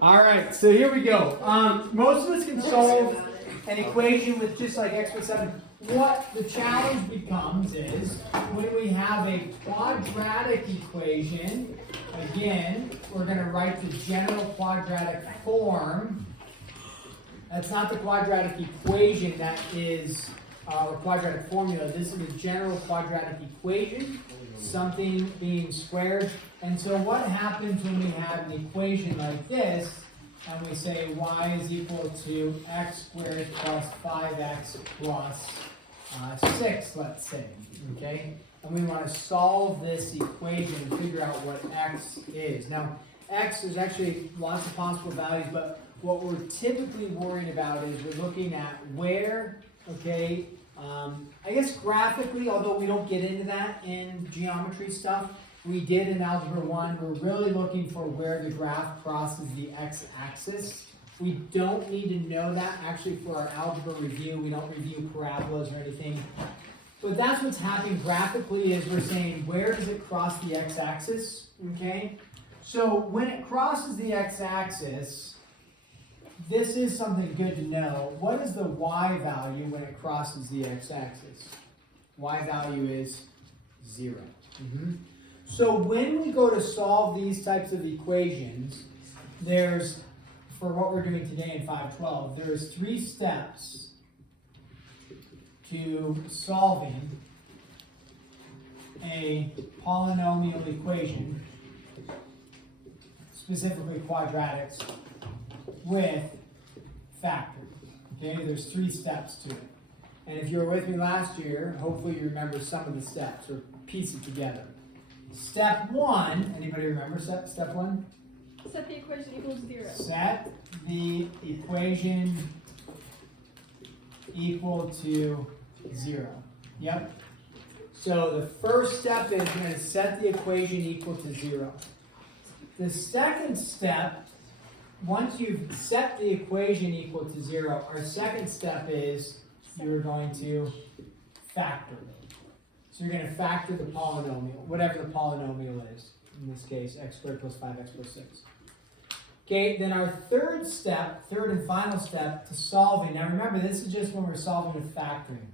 All right, so here we go. Most of us can solve an equation with just like x plus 7. What the challenge becomes is when we have a quadratic equation, again, we're going to write the general quadratic form. That's not the quadratic equation, that is or quadratic formula. This is the general quadratic equation, something being squared. And so what happens when we have an equation like this, and we say y is equal to x squared plus 5x plus 6, let's say, okay? And we want to solve this equation and figure out what x is. Now, x is actually lots of possible values, but what we're typically worried about is we're looking at where, okay, I guess graphically, although we don't get into that in geometry stuff, we did in Algebra 1, we're really looking for where the graph crosses the x-axis. We don't need to know that actually for our algebra review. We don't review parabolas or anything. But that's what's happening graphically is we're saying where does it cross the x-axis, okay? So when it crosses the x-axis, this is something good to know. What is the y value when it crosses the x-axis? Y value is 0. So when we go to solve these types of equations, there's, for what we're doing today in 512, there's 3 steps to solving a polynomial equation, specifically quadratics, with factor. Okay, there's 3 steps to it. And if you were with me last year, hopefully you remember some of the steps or piece it together. Step 1, anybody remember step 1? Set the equation equals 0. Set the equation equal to 0. Yep. So the first step is we're going to set the equation equal to 0. The second step, once you've set the equation equal to 0, our second step is you're going to factor it. So you're going to factor the polynomial, whatever the polynomial is. In this case, x squared plus 5x plus 6. Okay, then our third and final step to solving. Now remember, this is just when we're solving with factoring.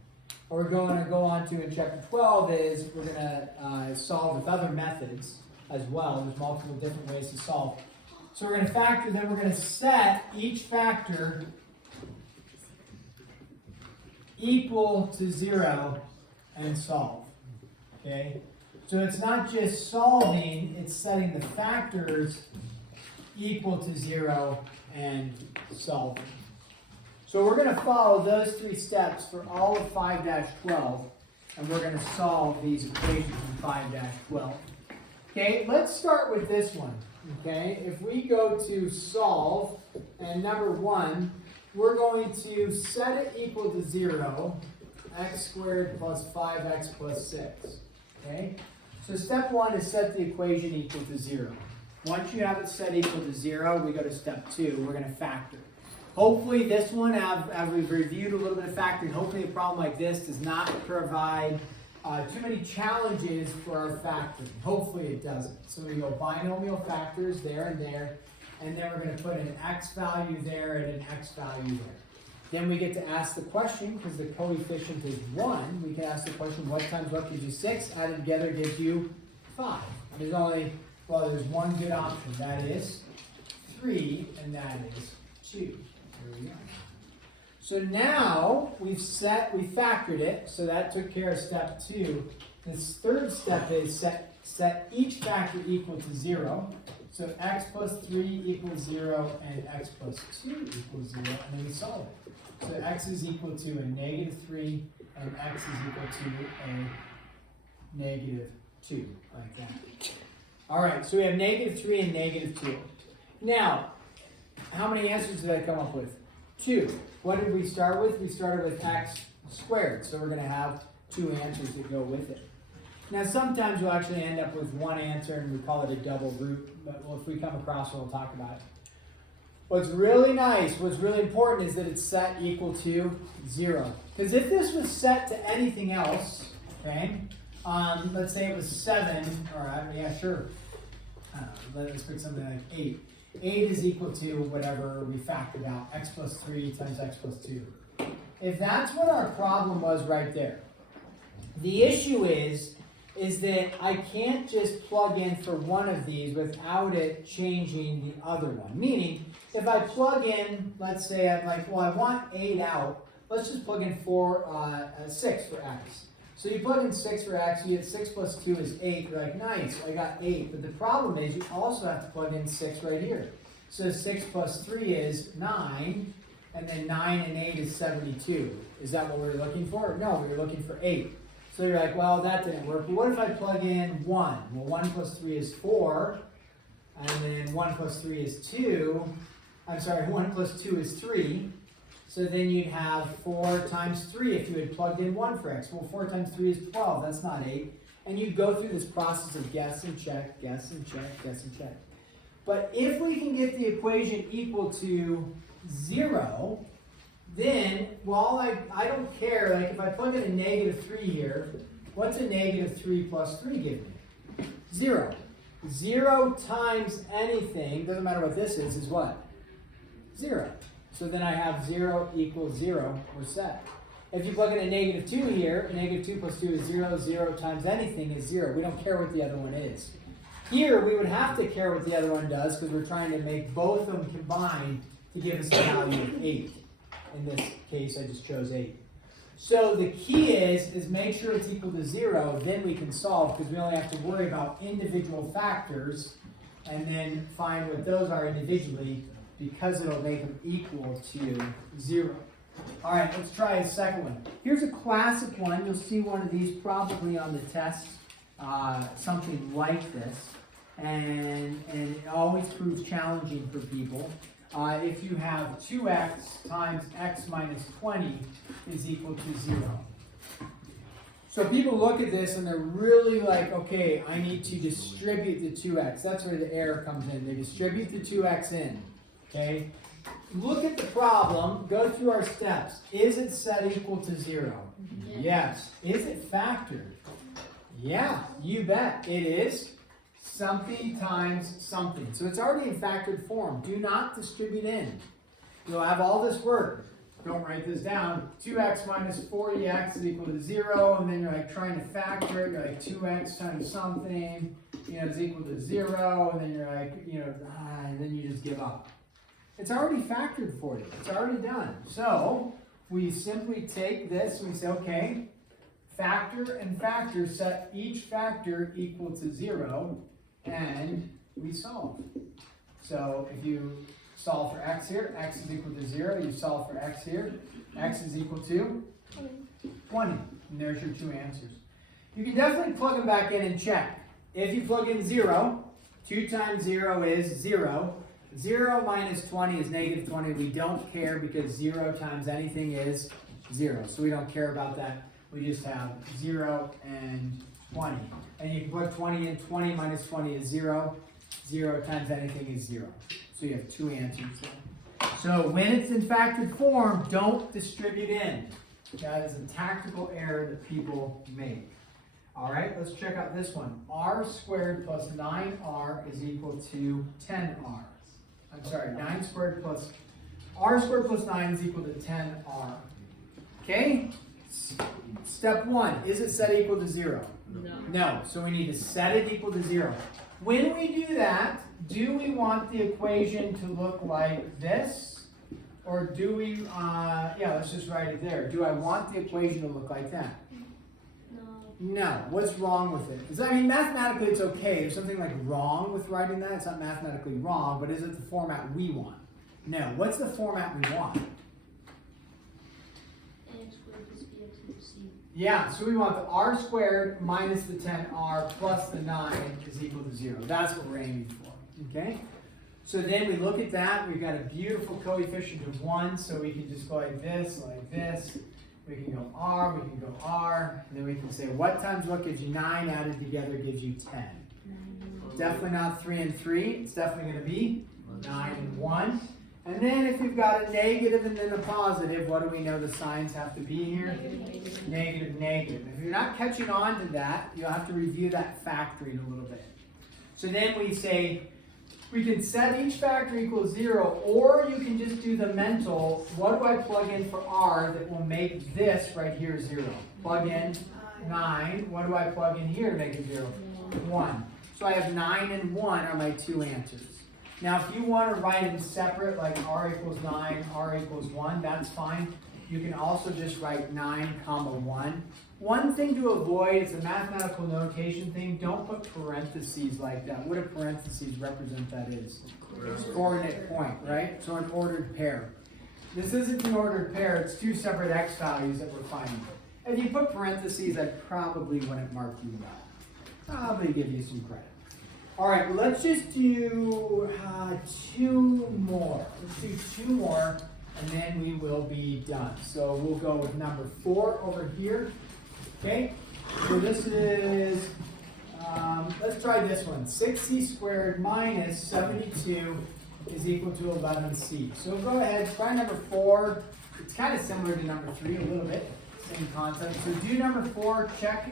What we're going to go on to in chapter 12 is we're going to solve with other methods as well. There's multiple different ways to solve. So we're going to factor, then we're going to set each factor equal to 0 and solve. Okay? So it's not just solving, it's setting the factors equal to 0 and solving. So we're going to follow those 3 steps for all of 5-12, and we're going to solve these equations in 5-12. Okay, let's start with this one. Okay, if we go to solve, and number 1, we're going to set it equal to 0, x squared plus 5x plus 6. Okay, so step 1 is set the equation equal to 0. Once you have it set equal to 0, we go to step 2. We're going to factor. Hopefully this one, as we've reviewed a little bit of factoring, hopefully a problem like this does not provide too many challenges for our factoring. Hopefully it doesn't. So we go binomial factors there, and then we're going to put an x value there and an x value there. Then we get to ask the question, because the coefficient is 1, we can ask the question, what times what gives you 6? Added together gives you 5. There's only, well, there's one good option. That is 3, and that is 2. Here we go. So now we've factored it, so that took care of step 2. This third step is set each factor equal to 0. So x plus 3 equals 0, and x plus 2 equals 0, and then we solve it. So x is equal to a negative 3, and x is equal to a negative 2, like that. All right, so we have negative 3 and negative 2. Now, how many answers did I come up with? 2. What did we start with? We started with x squared, so we're going to have 2 answers that go with it. Now, sometimes we'll actually end up with 1 answer, and we call it a double root, but if we come across it, we'll talk about it. What's really nice, what's really important is that it's set equal to 0. Because if this was set to anything else, okay, let's say it was 7, or yeah, sure, let's pick something like 8. 8 is equal to whatever we factored out, x plus 3 times x plus 2. If that's what our problem was right there, the issue is that I can't just plug in for one of these without it changing the other one. Meaning, if I plug in, let's say I'm like, well, I want 8 out, let's just plug in 6 for x. So you plug in 6 for x, you get 6 plus 2 is 8. You're like, nice, I got 8. But the problem is you also have to plug in 6 right here. So 6 plus 3 is 9, and then 9 and 8 is 72. Is that what we were looking for? No, we were looking for 8. So you're like, well, that didn't work. But what if I plug in 1? Well, 1 plus 3 is 4, and then 1 plus 3 is 2. I'm sorry, 1 plus 2 is 3. So then you'd have 4 times 3 if you had plugged in 1 for x. Well, 4 times 3 is 12. That's not 8. And you'd go through this process of guess and check, guess and check, guess and check. But if we can get the equation equal to 0, then, well, I don't care. Like, if I plug in a negative 3 here, what's a negative 3 plus 3 give me? 0. 0 times anything, doesn't matter what this is what? 0. So then I have 0 equals 0, we're set. If you plug in a negative 2 here, negative 2 plus 2 is 0, 0 times anything is 0. We don't care what the other one is. Here, we would have to care what the other one does because we're trying to make both of them combined to give us a value of 8. In this case, I just chose 8. So the key is make sure it's equal to 0, then we can solve because we only have to worry about individual factors and then find what those are individually because it'll make them equal to 0. All right, let's try a second one. Here's a classic one. You'll see one of these probably on the test, something like this. And it always proves challenging for people. If you have 2x times x minus 20 is equal to 0. So people look at this and they're really like, okay, I need to distribute the 2x. That's where the error comes in. They distribute the 2x in. Okay? Look at the problem. Go through our steps. Is it set equal to 0? Yes. Is it factored? Yeah, you bet. It is. Something times something. So it's already in factored form. Do not distribute in. You'll have all this work. Don't write this down. 2x minus 40x is equal to 0. And then you're like trying to factor it. You're like 2x times something, is equal to 0. And then you're like, and then you just give up. It's already factored for you. It's already done. So we simply take this and we say, okay, factor and factor, set each factor equal to 0. And we solve. So if you solve for x here, x is equal to 0. You solve for x here, x is equal to 20. And there's your two answers. You can definitely plug them back in and check. If you plug in 0, 2 times 0 is 0. 0 minus 20 is negative 20. We don't care because 0 times anything is 0. So we don't care about that. We just have 0 and 20. And you can put 20 in. 20 minus 20 is 0. 0 times anything is 0. So you have two answers there. So when it's in factored form, don't distribute in. That is a tactical error that people make. All right, let's check out this one. R squared plus 9r is equal to 10r. I'm sorry, 9 squared plus, r squared plus 9 is equal to 10r. Okay? Step 1, is it set equal to 0? No, so we need to set it equal to 0. When we do that, do we want the equation to look like this? Or do we, let's just write it there. Do I want the equation to look like that? No. What's wrong with it? Mathematically it's okay. There's something like wrong with writing that. It's not mathematically wrong, but is it the format we want? No. What's the format we want? X squared plus bx equals c. Yeah, so we want the r squared minus the 10r plus the 9 is equal to 0. That's what we're aiming for. Okay? So then we look at that. We've got a beautiful coefficient of 1, so we can just go like this, like this. We can go R, we can go R, and then we can say what times what gives you 9 added together gives you 10. Definitely not 3 and 3. It's definitely going to be 9 and 1. And then if we've got a negative and then a positive, what do we know the signs have to be here? Negative, negative. If you're not catching on to that, you'll have to review that factoring a little bit. So then we say we can set each factor equals 0, or you can just do the mental, what do I plug in for r that will make this right here 0? Plug in 9. What do I plug in here to make it 0? 1. So I have 9 and 1 are my two answers. Now if you want to write them separate, like r equals 9, r equals 1, that's fine. You can also just write 9 comma 1. One thing to avoid, it's a mathematical notation thing, don't put parentheses like that. What do parentheses represent that is? Coordinate point, right? So an ordered pair. This isn't an ordered pair, it's two separate x values that we're finding. If you put parentheses, I probably wouldn't mark you well. Probably give you some credit. All right, well, let's just do 2 more. Let's do 2 more, and then we will be done. So we'll go with number 4 over here. Okay, so this is, let's try this one. 6c squared minus 72 is equal to 11c. So go ahead, try number 4. It's kind of similar to number 3 a little bit, same concept. So do number 4, check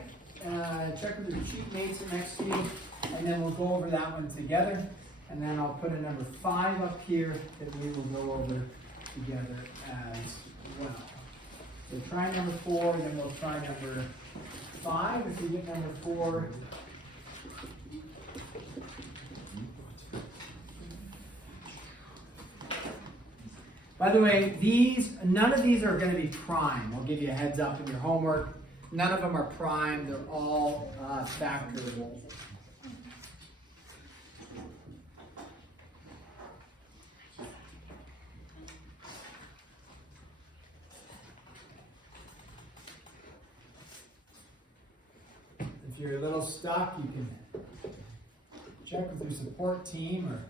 with your cheat mates next to you, and then we'll go over that one together. And then I'll put a number 5 up here that we will go over together as well. So try number 4, then we'll try number 5. If you get number 4, by the way, none of these are going to be prime. I'll give you a heads up in your homework. None of them are prime. They're all factorable. If you're a little stuck, you can check with your support team or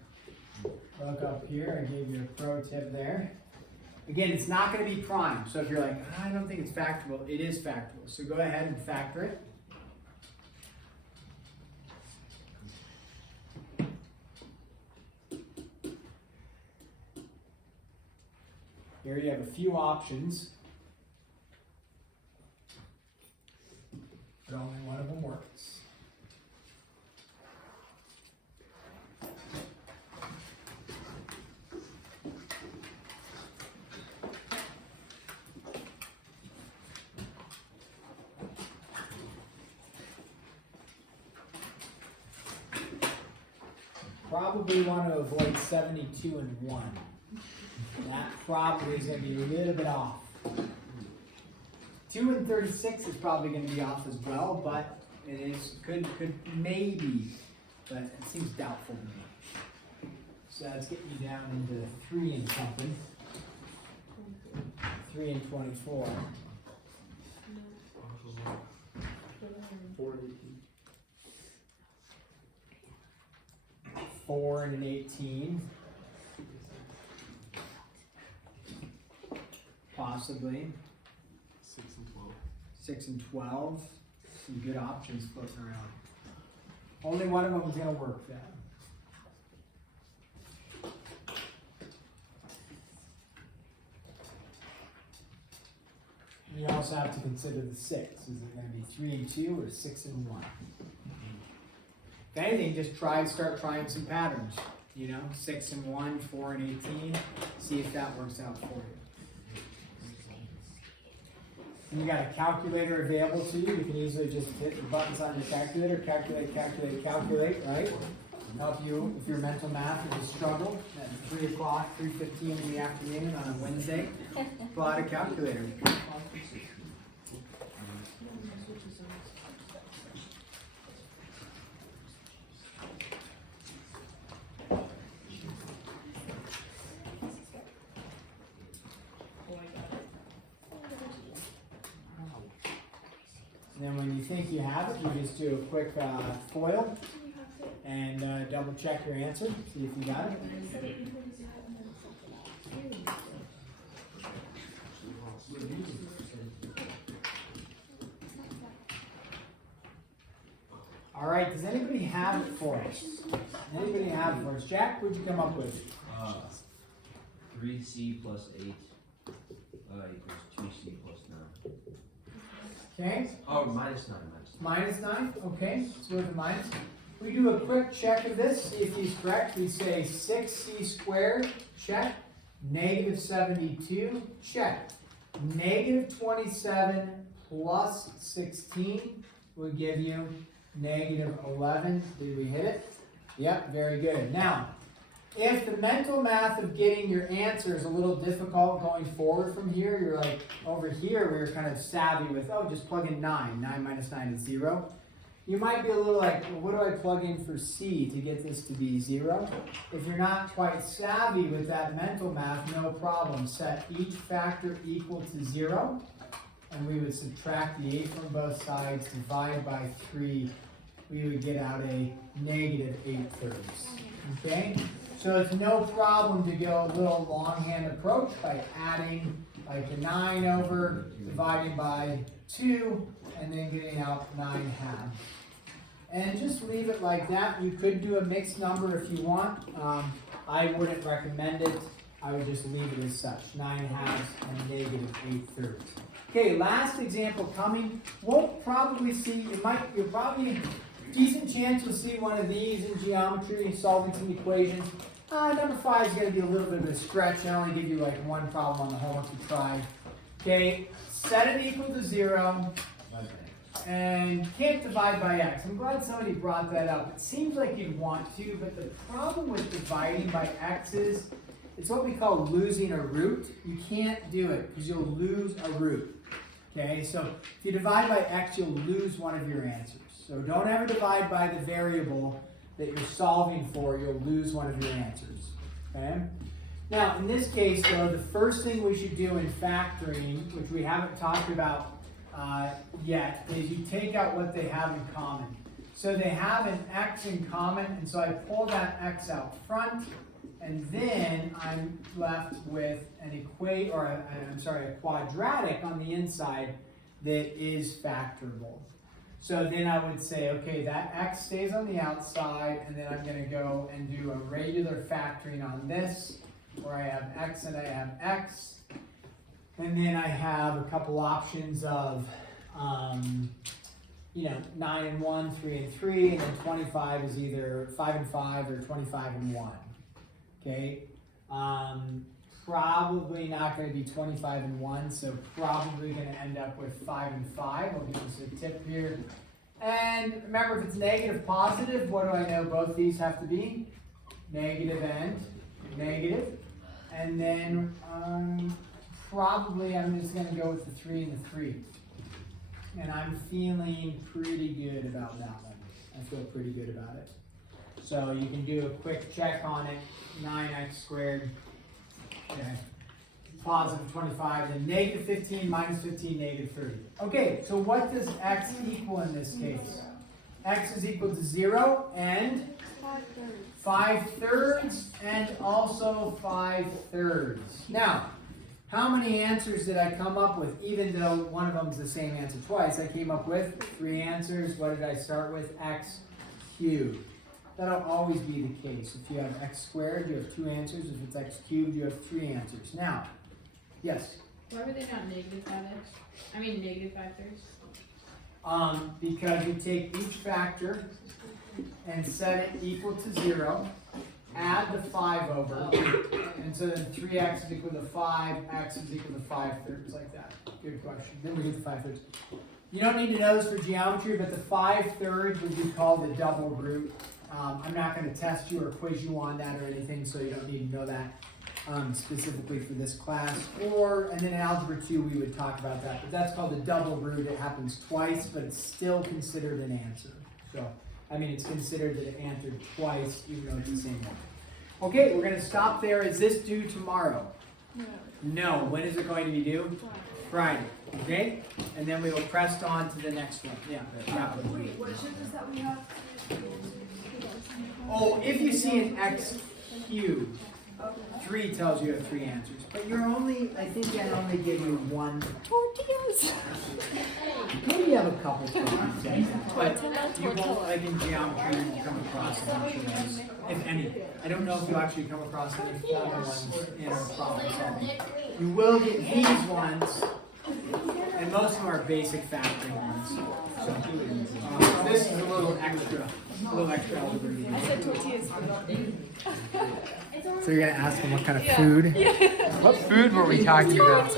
look up here. I gave you a pro tip there. Again, it's not going to be prime. So if you're like, I don't think it's factorable, it is factorable. So go ahead and factor it. Here you have a few options, but only one of them works. Probably want to avoid 72 and 1. That probably is going to be a little bit off. 2 and 36 is probably going to be off as well, but it is could maybe, but it seems doubtful to me. So that's getting you down into 3 and something. 3 and 24. 4 and an 18. Possibly. 6 and 12. 6 and 12. Some good options floating around. Only one of them is going to work then. You also have to consider the 6. Is it going to be 3 and 2 or 6 and 1? If anything, just start trying some patterns. 6 and 1, 4 and 18. See if that works out for you. And you got a calculator available to you. You can easily just hit the buttons on your calculator, calculate, right? Help you if your mental math is a struggle at 3 o'clock, 3:15 in the afternoon on a Wednesday. Pull out a calculator. And then when you think you have it, you just do a quick FOIL and double check your answer, see if you got it. All right, does anybody have it for us? Anybody have it for us? Jack, what'd you come up with? 3c plus 8 equals 2c plus 9. Okay. Oh, minus 9. Minus 9, okay. Let's go with the minus. we do a quick check of this, see if he's correct. We say 6c squared, check. Negative 72, check. Negative 27 plus 16 will give you negative 11. Did we hit it? Yep, very good. Now, if the mental math of getting your answer is a little difficult going forward from here, you're like, over here we were kind of savvy with, oh, just plug in 9. 9 minus 9 is 0. You might be a little like, well, what do I plug in for C to get this to be 0? If you're not quite savvy with that mental math, no problem. Set each factor equal to 0, and we would subtract the 8 from both sides, divide by 3. We would get out a negative 8/3. Okay? So it's no problem to go a little longhand approach by adding like a 9 over, dividing by 2, and then getting out 9 halves. And just leave it like that. You could do a mixed number if you want. I wouldn't recommend it. I would just leave it as such. 9 halves and negative 8/3. Okay, last example coming. Won't probably see, you'll probably, decent chance you'll see one of these in geometry, solving some equations. Number 5 is going to be a little bit of a stretch. I only give you like one problem on the homework to try. Okay, set it equal to 0. And can't divide by x. I'm glad somebody brought that up. It seems like you'd want to, but the problem with dividing by x is it's what we call losing a root. You can't do it because you'll lose a root. Okay, so if you divide by x, you'll lose one of your answers. So don't ever divide by the variable that you're solving for. You'll lose one of your answers. Okay? Now, in this case, though, the first thing we should do in factoring, which we haven't talked about yet, is you take out what they have in common. So they have an x in common, and so I pull that x out front, and then I'm left with an a quadratic on the inside that is factorable. So then I would say, okay, that x stays on the outside, and then I'm going to go and do a regular factoring on this, where I have x and I have x. And then I have a couple options of, 9 and 1, 3 and 3, and then 25 is either 5 and 5 or 25 and 1. Okay? Probably not going to be 25 and 1, so probably going to end up with 5 and 5. I'll give us a tip here. And remember, if it's negative, positive, what do I know both these have to be? Negative and negative. And then, probably I'm just going to go with the 3 and the 3. And I'm feeling pretty good about that one. I feel pretty good about it. So you can do a quick check on it. 9x squared. Okay. Positive 25. Then negative 15 minus 15, negative 30. Okay, so what does x equal in this case? X is equal to 0 and 5/3 and also 5/3. Now, how many answers did I come up with? Even though one of them is the same answer twice, I came up with 3 answers. What did I start with? X cubed. That'll always be the case. If you have x squared, you have 2 answers. If it's x cubed, you have 3 answers. Now, yes? Why were they not negative 5x? I mean negative 5/3. Because you take each factor and set it equal to 0, add the 5 over, and so then 3x is equal to 5, x is equal to 5/3, like that. Good question. Then we get the 5/3. You don't need to know this for geometry, but the 5/3 would be called the double root. I'm not going to test you or quiz you on that or anything, so you don't need to know that specifically for this class. And then in Algebra 2 we would talk about that, but that's called the double root. It happens twice, but it's still considered an answer. So, it's considered that it answered twice, even though it's the same one. Okay, we're going to stop there. Is this due tomorrow? No. When is it going to be due? Friday. Okay? And then we will press on to the next one. Yeah. Wait, what ship is that we have? Oh, if you see an x cubed, 3 tells you have 3 answers. But I think I only give you 1. Maybe you have a couple times, but you won't, like in geometry, you won't come across a bunch of those, if any. I don't know if you actually come across any formal ones in a problem solving. You will get these ones and most of them are basic factoring ones. So, this is a little extra algebra. I said tortillas. So you're gonna ask them what kind of food? What food were we talking about?